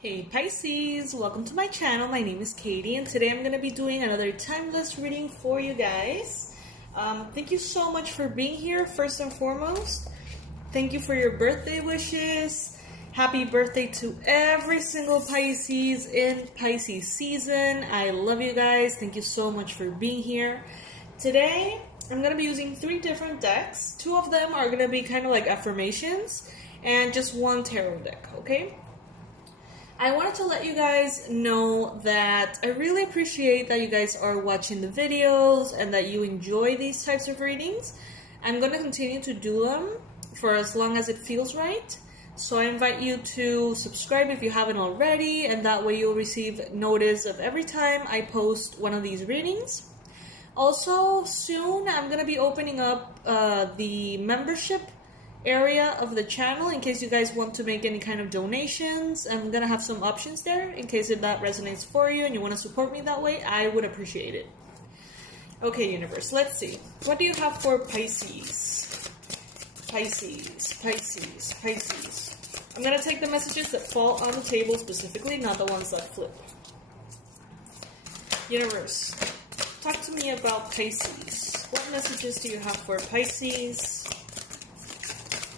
Hey Pisces, welcome to my channel. My name is Katie and today I'm going to be doing another timeless reading for you guys. Thank you so much for being here first and foremost. Thank you for your birthday wishes. Happy birthday to every single Pisces in Pisces season. I love you guys. Thank you so much for being here. Today I'm going to be using 3 different decks. 2 of them are going to be kind of like affirmations and just 1 tarot deck, okay? I wanted to let you guys know that I really appreciate that you guys are watching the videos and that you enjoy these types of readings. I'm going to continue to do them for as long as it feels right. So I invite you to subscribe if you haven't already, and that way you'll receive notice of every time I post one of these readings. Also, soon I'm going to be opening up the membership area of the channel in case you guys want to make any kind of donations. I'm gonna have some options there in case if that resonates for you and you want to support me that way. I would appreciate it. Okay, universe, let's see, what do you have for Pisces? Pisces. I'm gonna take the messages that fall on the table specifically, not the ones that flip. Universe, talk to me about Pisces. What messages do you have for Pisces?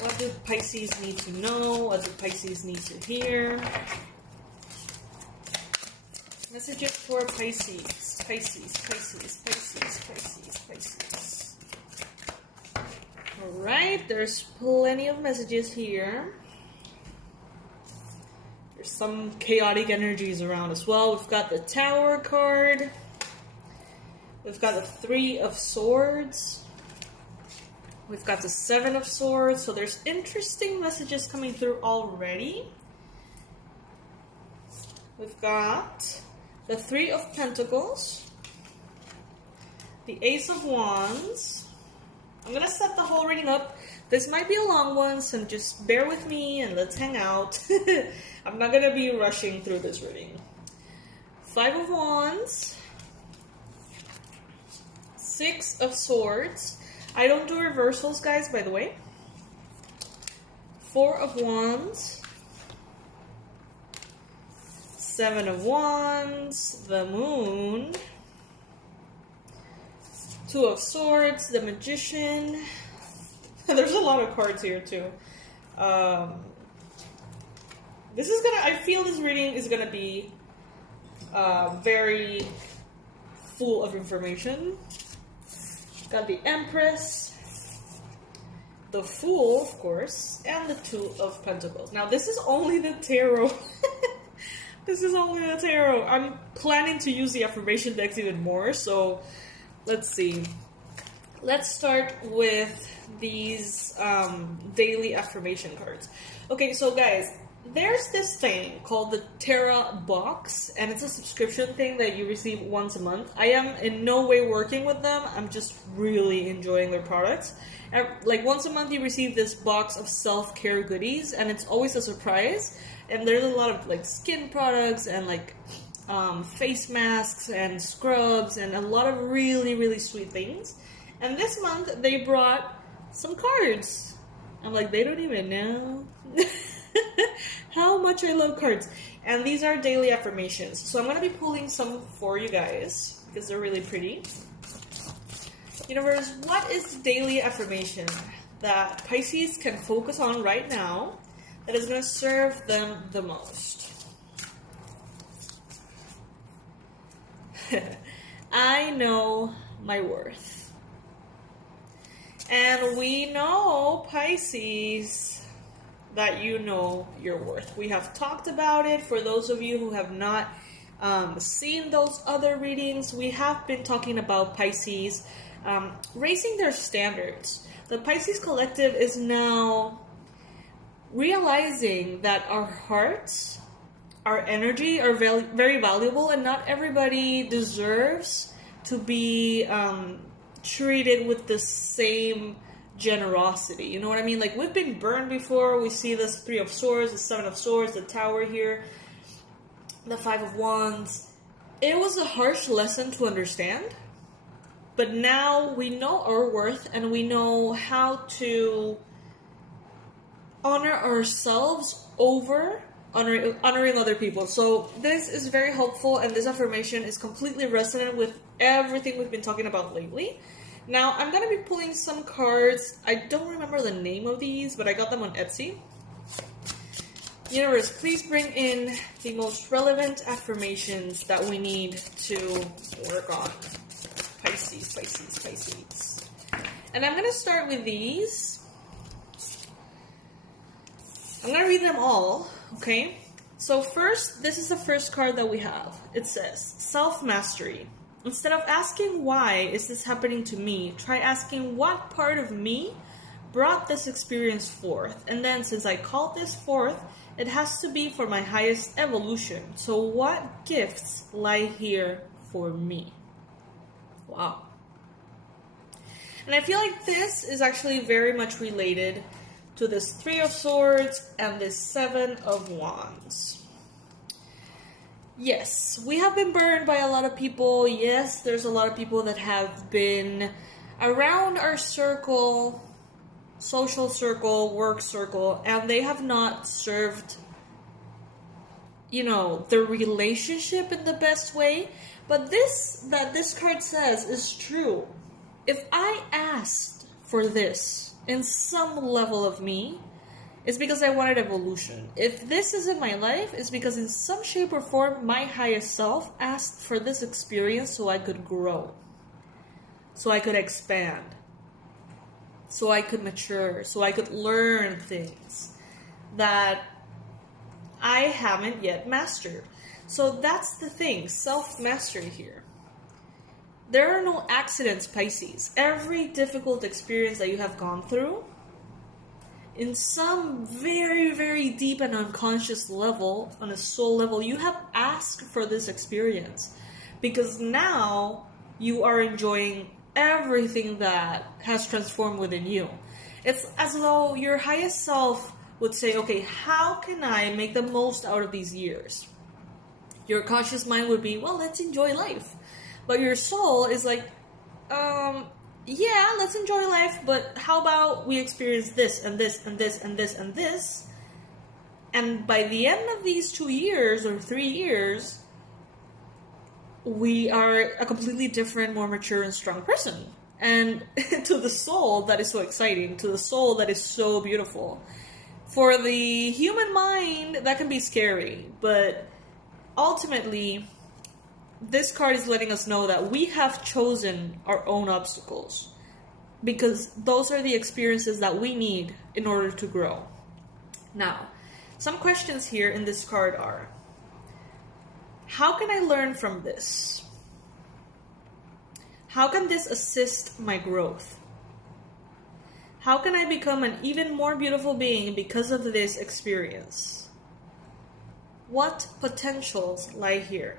What do Pisces need to know? What do Pisces need to hear? Messages for Pisces. Pisces. Alright, there's plenty of messages here. There's some chaotic energies around as well. We've got the Tower card. We've got the 3 of Swords. We've got the 7 of Swords, so there's interesting messages coming through already. We've got the 3 of Pentacles, the Ace of Wands. I'm going to set the whole reading up. This might be a long one, so just bear with me and let's hang out. I'm not going to be rushing through this reading. 5 of Wands, 6 of Swords. I don't do reversals, guys, by the way. 4 of Wands, 7 of Wands, the Moon, 2 of Swords, the Magician. There's a lot of cards here, too. I feel this reading is gonna be very full of information. Got the Empress, the Fool, of course, and the 2 of Pentacles. Now, this is only the tarot. This is only the tarot. I'm planning to use the affirmation decks even more, so let's see. Let's start with these daily affirmation cards. Okay, so guys, there's this thing called the Terra box, and it's a subscription thing that you receive once a month. I am in no way working with them. I'm just really enjoying their products. And, like, once a month you receive this box of self-care goodies, and it's always a surprise. And there's a lot of like skin products and like face masks and scrubs and a lot of really, really sweet things. And this month they brought some cards. I'm like, they don't even know how much I love cards. And these are daily affirmations. So I'm going to be pulling some for you guys because they're really pretty. Universe, what is the daily affirmation that Pisces can focus on right now that is going to serve them the most? I know my worth. And we know, Pisces, that you know your worth. We have talked about it. For those of you who have not seen those other readings, we have been talking about Pisces raising their standards. The Pisces Collective is now realizing that our hearts, our energy are very, very valuable, and not everybody deserves to be treated with the same generosity. You know what I mean? Like, we've been burned before. We see this 3 of Swords, the 7 of Swords, the Tower here, the 5 of Wands. It was a harsh lesson to understand, but now we know our worth and we know how to honor ourselves over honoring other people. So this is very helpful, and this affirmation is completely resonant with everything we've been talking about lately. Now, I'm going to be pulling some cards. I don't remember the name of these, but I got them on Etsy. Universe, please bring in the most relevant affirmations that we need to work on. Pisces, Pisces, Pisces. And I'm going to start with these. I'm going to read them all, okay? So first, this is the first card that we have. It says, self-mastery. Instead of asking why is this happening to me, try asking what part of me brought this experience forth. And then since I called this forth, it has to be for my highest evolution. So what gifts lie here for me? Wow. And I feel like this is actually very much related to this Three of Swords and this Seven of Wands. Yes, we have been burned by a lot of people. Yes, there's a lot of people that have been around our circle, social circle, work circle, and they have not served, the relationship in the best way. But this card says is true. If I asked for this in some level of me, it's because I wanted evolution. If this is in my life, it's because in some shape or form, my highest self asked for this experience so I could grow, so I could expand, so I could mature, so I could learn things that I haven't yet mastered. So that's the thing, self-mastery here. There are no accidents, Pisces. Every difficult experience that you have gone through, in some very, very deep and unconscious level, on a soul level, you have asked for this experience. Because now you are enjoying everything that has transformed within you. It's as though your highest self would say, okay, how can I make the most out of these years? Your conscious mind would be, well, let's enjoy life. But your soul is like, yeah, let's enjoy life, but how about we experience this and this and this and this and this? And by the end of these 2 years or 3 years, we are a completely different, more mature and strong person. And to the soul, that is so exciting. To the soul, that is so beautiful. For the human mind, that can be scary. But ultimately, this card is letting us know that we have chosen our own obstacles, because those are the experiences that we need in order to grow. Now, some questions here in this card are, how can I learn from this? How can this assist my growth? How can I become an even more beautiful being because of this experience? What potentials lie here?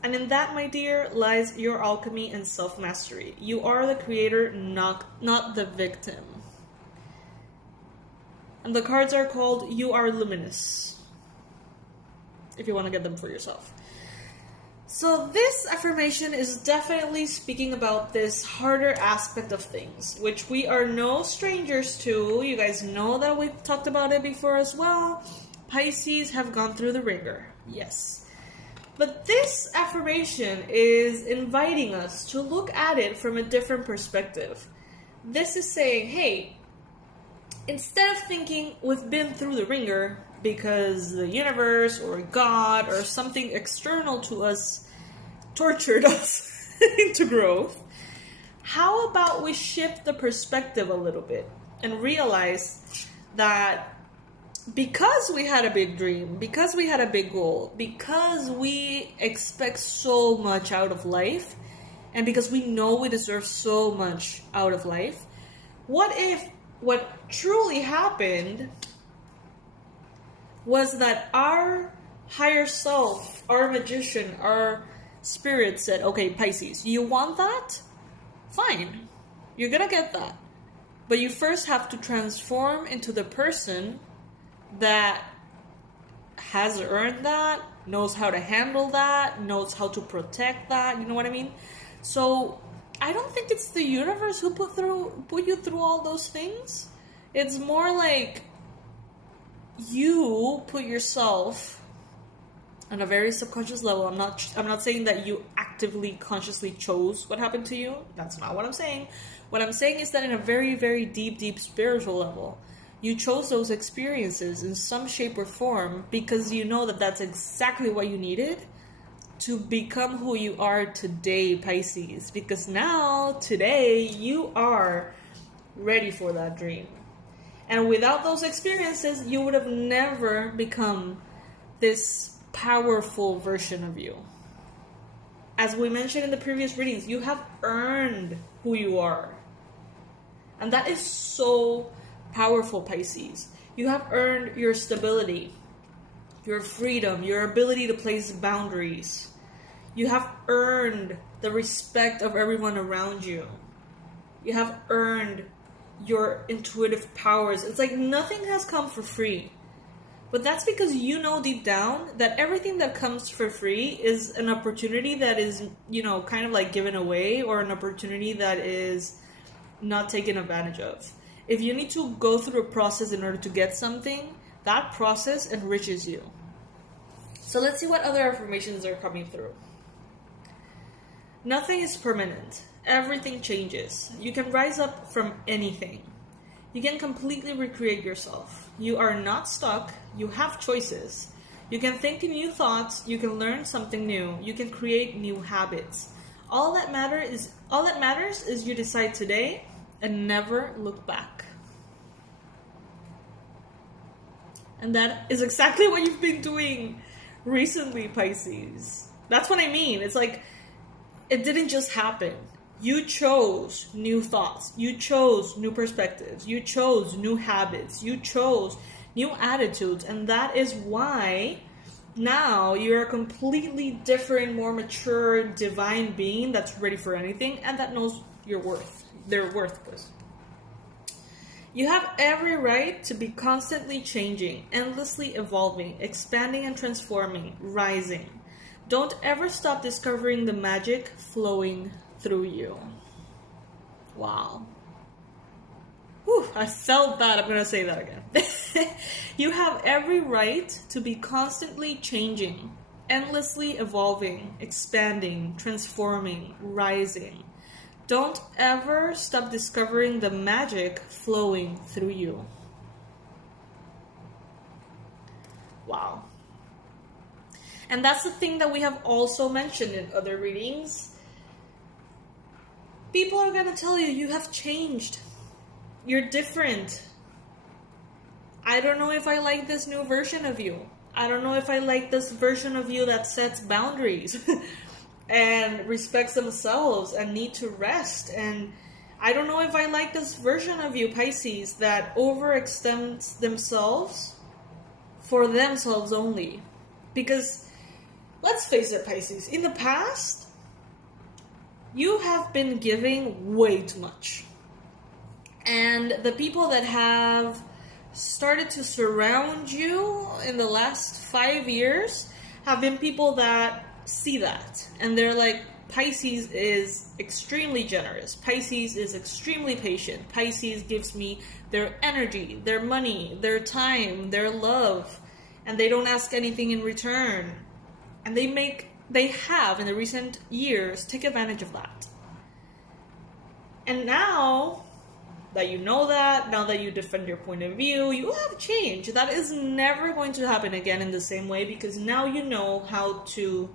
And in that, my dear, lies your alchemy and self-mastery. You are the creator, not the victim. And the cards are called You Are Luminous, if you want to get them for yourself. So this affirmation is definitely speaking about this harder aspect of things, which we are no strangers to. You guys know that we've talked about it before as well. Pisces have gone through the ringer. Yes. But this affirmation is inviting us to look at it from a different perspective. This is saying, hey, instead of thinking we've been through the ringer because the universe or God or something external to us tortured us into growth, how about we shift the perspective a little bit and realize that because we had a big dream, because we had a big goal, because we expect so much out of life, and because we know we deserve so much out of life, what if what truly happened was that our higher self, our magician, our spirit said, okay, Pisces, you want that? Fine. You're gonna get that. But you first have to transform into the person that has earned that, knows how to handle that, knows how to protect that, you know what I mean? So I don't think it's the universe who put you through all those things. It's more like you put yourself on a very subconscious level. I'm not saying that you actively consciously chose what happened to you. That's not what I'm saying. What I'm saying is that in a very, very deep spiritual level, you chose those experiences in some shape or form because you know that that's exactly what you needed to become who you are today, Pisces. Because now, today, you are ready for that dream. And without those experiences, you would have never become this powerful version of you. As we mentioned in the previous readings, you have earned who you are. And that is so powerful, Pisces. You have earned your stability, your freedom, your ability to place boundaries. You have earned the respect of everyone around you. You have earned your intuitive powers. It's like nothing has come for free. But that's because you know deep down that everything that comes for free is an opportunity that is, kind of like given away, or an opportunity that is not taken advantage of. If you need to go through a process in order to get something, that process enriches you. So let's see what other affirmations are coming through. Nothing is permanent. Everything changes. You can rise up from anything. You can completely recreate yourself. You are not stuck. You have choices. You can think new thoughts. You can learn something new. You can create new habits. All that matters is you decide today and never look back. And that is exactly what you've been doing recently, Pisces. That's what I mean. It's like, it didn't just happen. You chose new thoughts. You chose new perspectives. You chose new habits. You chose new attitudes. And that is why now you're a completely different, more mature, divine being that's ready for anything and that knows your worth. Their worth, please. You have every right to be constantly changing, endlessly evolving, expanding and transforming, rising. Don't ever stop discovering the magic flowing through you. Wow. Whew, I felt that. I'm going to say that again. You have every right to be constantly changing, endlessly evolving, expanding, transforming, rising. Don't ever stop discovering the magic flowing through you. Wow. And that's the thing that we have also mentioned in other readings. People are going to tell you have changed. You're different. I don't know if I like this new version of you. I don't know if I like this version of you that sets boundaries and respects themselves and need to rest. And I don't know if I like this version of you, Pisces, that overextends themselves for themselves only. Because, let's face it, Pisces, in the past, you have been giving way too much. And the people that have started to surround you in the last 5 years have been people that see that. And they're like, Pisces is extremely generous. Pisces is extremely patient. Pisces gives me their energy, their money, their time, their love. And they don't ask anything in return. And they have, in the recent years, take advantage of that. And now that you know that, now that you defend your point of view, you have changed. That is never going to happen again in the same way, because now you know how to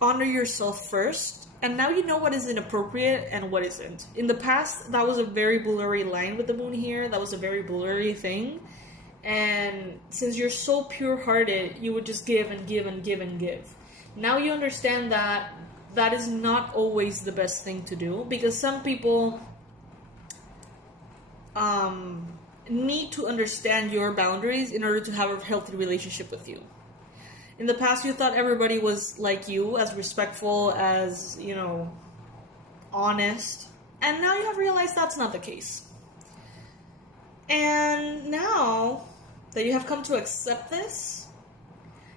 honor yourself first, and now you know what is inappropriate and what isn't. In the past, that was a very blurry line with the moon here. That was a very blurry thing. And since you're so pure-hearted, you would just give and give and give and give. Now you understand that that is not always the best thing to do, because some people need to understand your boundaries in order to have a healthy relationship with you. In the past, you thought everybody was like you, as respectful, as, honest. And now you have realized that's not the case. And now that you have come to accept this,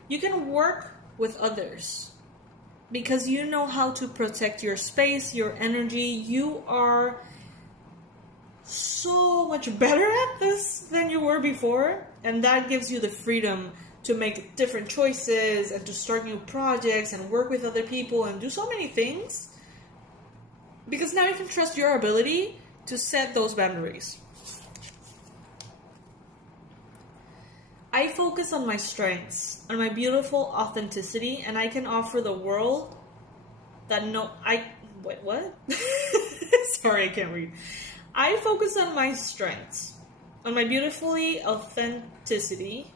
you can work with others. Because you know how to protect your space, your energy. You are so much better at this than you were before, and that gives you the freedom to make different choices and to start new projects and work with other people and do so many things, because now you can trust your ability to set those boundaries. I focus on my strengths, on my beautiful authenticity, and I can offer the world that wait, what? Sorry, I can't read. I focus on my strengths, on my beautiful authenticity,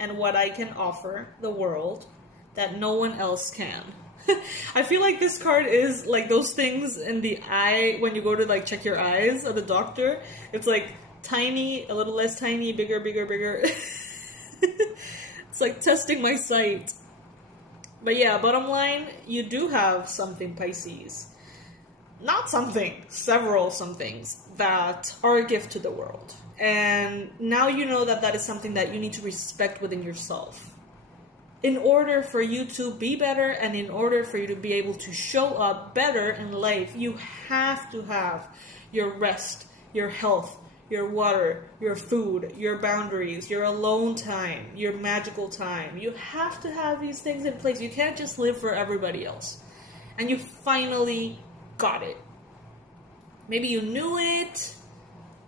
and what I can offer the world that no one else can. I feel like this card is like those things in the eye when you go to like check your eyes at the doctor. It's like tiny, a little less tiny, bigger, bigger, bigger. It's like testing my sight. But yeah, bottom line, you do have something, Pisces. Not something, several somethings that are a gift to the world. And now you know that that is something that you need to respect within yourself. In order for you to be better and in order for you to be able to show up better in life, you have to have your rest, your health, your water, your food, your boundaries, your alone time, your magical time. You have to have these things in place. You can't just live for everybody else. And you finally got it. Maybe you knew it,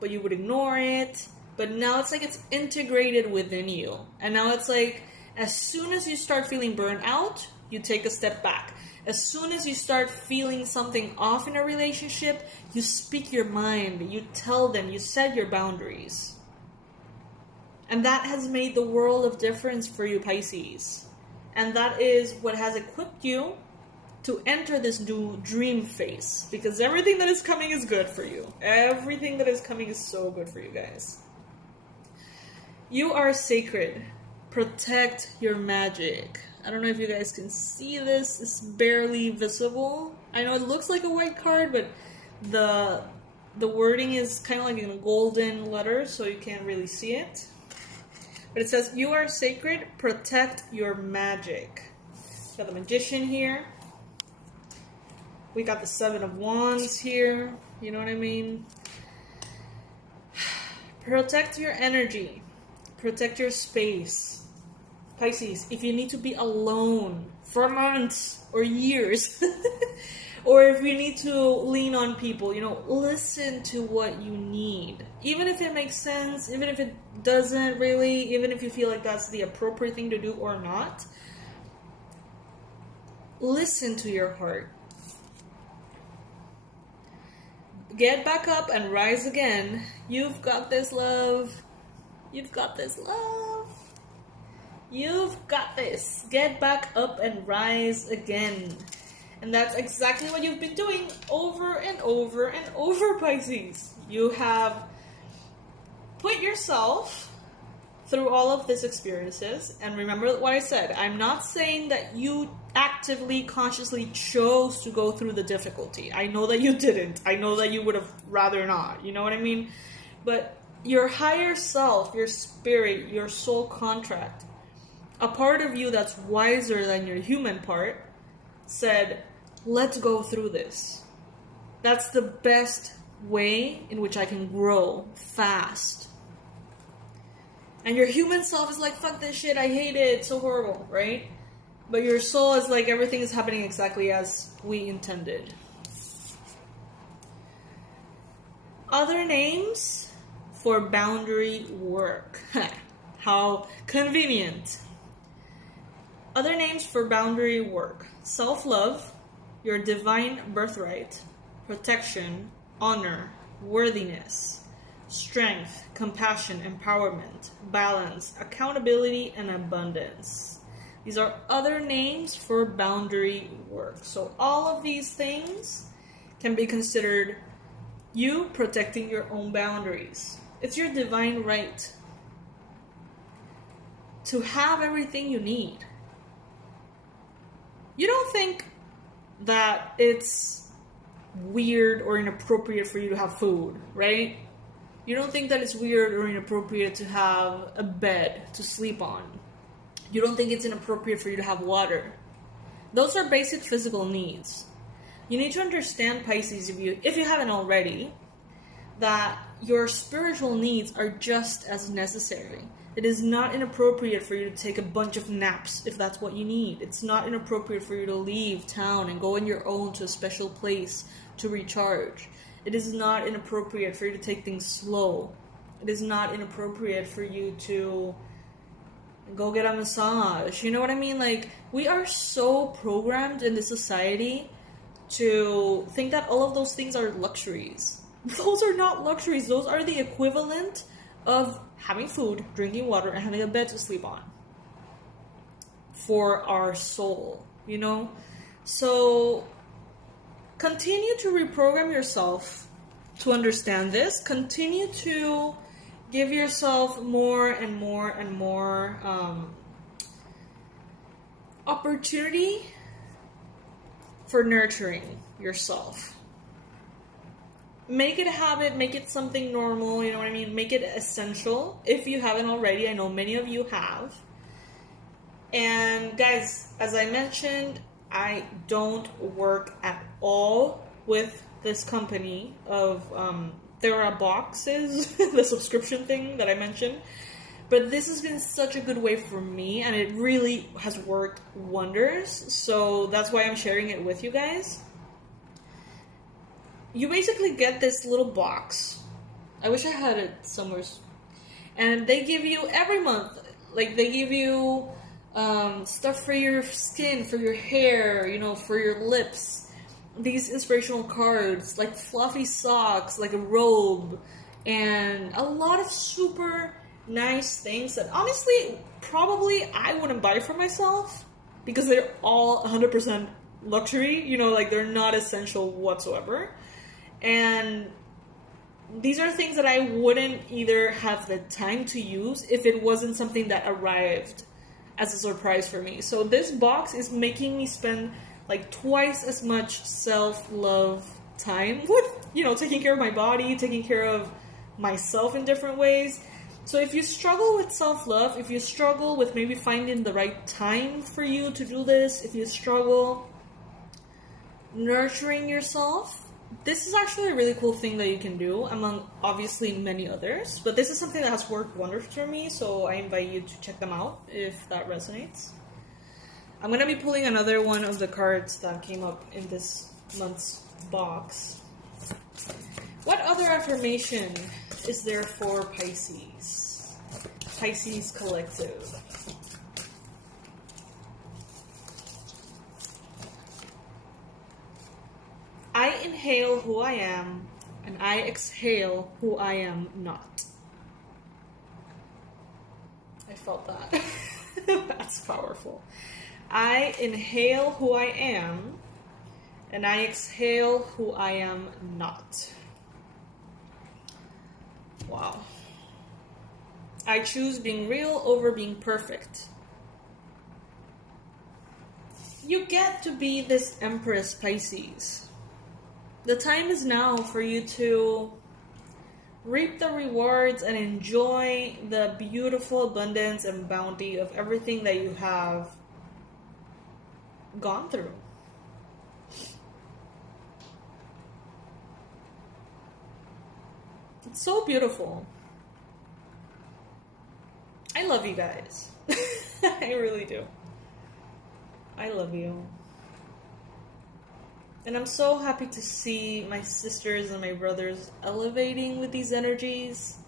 but you would ignore it. But now it's like it's integrated within you. And now it's like, as soon as you start feeling burnt out, you take a step back. As soon as you start feeling something off in a relationship, you speak your mind, you tell them, you set your boundaries. And that has made the world of difference for you, Pisces. And that is what has equipped you to enter this new dream phase. Because everything that is coming is good for you. Everything that is coming is so good for you guys. You are sacred. Protect your magic. I don't know if you guys can see this. It's barely visible. I know it looks like a white card, but the wording is kind of like in golden letters, so you can't really see it. But it says, you are sacred, protect your magic. Got the Magician here. We got the Seven of Wands here. You know what I mean? Protect your energy. Protect your space. Pisces, if you need to be alone for months or years, or if you need to lean on people, listen to what you need. Even if it makes sense, even if it doesn't really, even if you feel like that's the appropriate thing to do or not, listen to your heart. Get back up and rise again. You've got this, love. You've got this, love. You've got this. Get back up and rise again. And that's exactly what you've been doing over and over and over, Pisces. You have put yourself through all of these experiences. And remember what I said. I'm not saying that you actively, consciously chose to go through the difficulty. I know that you didn't. I know that you would have rather not. You know what I mean? But your higher self, your spirit, your soul contract, a part of you that's wiser than your human part, said, let's go through this. That's the best way in which I can grow fast. And your human self is like, fuck this shit, I hate it, it's so horrible, right? But your soul is like, everything is happening exactly as we intended. Other names for boundary work. How convenient. Other names for boundary work: self-love, your divine birthright, protection, honor, worthiness, strength, compassion, empowerment, balance, accountability, and abundance. These are other names for boundary work. So all of these things can be considered you protecting your own boundaries. It's your divine right to have everything you need. You don't think that it's weird or inappropriate for you to have food, right? You don't think that it's weird or inappropriate to have a bed to sleep on. You don't think it's inappropriate for you to have water. Those are basic physical needs. You need to understand, Pisces, if you haven't already, that your spiritual needs are just as necessary. It is not inappropriate for you to take a bunch of naps if that's what you need. It's not inappropriate for you to leave town and go on your own to a special place to recharge. It is not inappropriate for you to take things slow. It is not inappropriate for you to go get a massage. You know what I mean? Like, we are so programmed in this society to think that all of those things are luxuries. Those are not luxuries. Those are the equivalent of having food, drinking water, and having a bed to sleep on for our soul, you know? So continue to reprogram yourself to understand this. Continue to give yourself more and more and more opportunity for nurturing yourself. Make it a habit, make it something normal, you know what I mean? Make it essential if you haven't already. I know many of you have. And guys, as I mentioned, I don't work at all with this company of Thera boxes, the subscription thing that I mentioned. But this has been such a good way for me, and it really has worked wonders. So that's why I'm sharing it with you guys. You basically get this little box. I wish I had it somewhere. And they give you every month, like they give you stuff for your skin, for your hair, you know, for your lips. These inspirational cards, like fluffy socks, like a robe, and a lot of super nice things that honestly, probably I wouldn't buy for myself because they're all 100% luxury, you know, like they're not essential whatsoever. And these are things that I wouldn't either have the time to use if it wasn't something that arrived as a surprise for me. So this box is making me spend like twice as much self-love time with, you know, taking care of my body, taking care of myself in different ways. So if you struggle with self-love, if you struggle with maybe finding the right time for you to do this, if you struggle nurturing yourself, this is actually a really cool thing that you can do, among obviously many others. But this is something that has worked wonders for me, so I invite you to check them out if that resonates. I'm going to be pulling another one of the cards that came up in this month's box. What other affirmation is there for Pisces? Pisces Collective. I inhale who I am, and I exhale who I am not. I felt that. That's powerful. I inhale who I am, and I exhale who I am not. Wow. I choose being real over being perfect. You get to be this Empress, Pisces. The time is now for you to reap the rewards and enjoy the beautiful abundance and bounty of everything that you have gone through. It's so beautiful. I love you guys. I really do. I love you. And I'm so happy to see my sisters and my brothers elevating with these energies.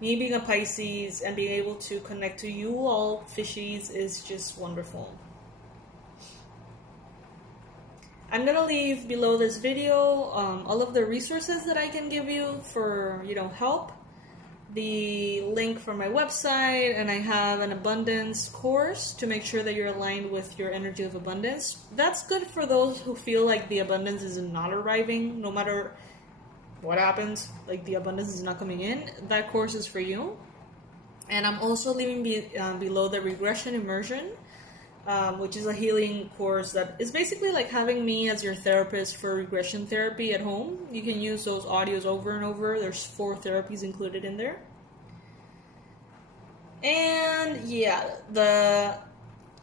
Me being a Pisces and being able to connect to you all fishies is just wonderful. I'm gonna leave below this video all of the resources that I can give you for, you know, help. The link for my website, and I have an abundance course to make sure that you're aligned with your energy of abundance. That's good for those who feel like the abundance is not arriving, no matter what happens, like the abundance is not coming in. That course is for you. And I'm also leaving below the regression immersion, which is a healing course that is basically like having me as your therapist for regression therapy at home. You can use those audios over and over. There's 4 therapies included in there. And yeah, the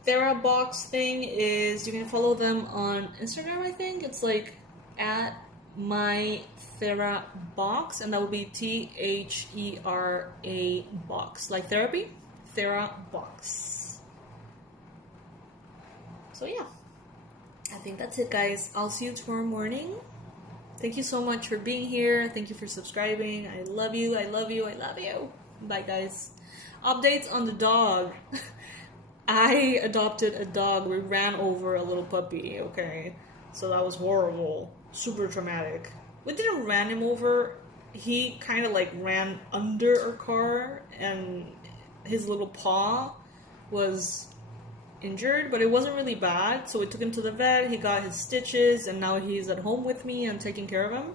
Thera box thing is, you can follow them on Instagram, I think. It's like at my Thera box, and that will be THERA box, like therapy, Thera box. So yeah, I think that's it, guys. I'll see you tomorrow morning. Thank you so much for being here. Thank you for subscribing. I love you. I love you. I love you. Bye, guys. Updates on the dog. I adopted a dog. We ran over a little puppy, okay? So that was horrible. Super traumatic. We didn't ran him over. He kind of like ran under our car, and his little paw was injured, but it wasn't really bad. So we took him to the vet. He got his stitches, and now he's at home with me. I'm taking care of him.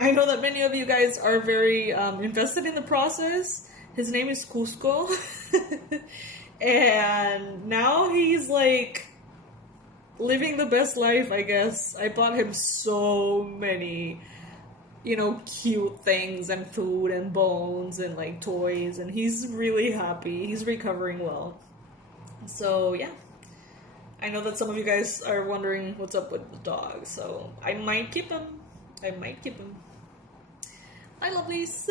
I know that many of you guys are very invested in the process. His name is Cusco. And now he's like living the best life, I guess. I bought him so many, cute things and food and bones and like toys, and he's really happy. He's recovering well. So yeah, I know that some of you guys are wondering what's up with the dog, so I might keep him. Bye, lovelies.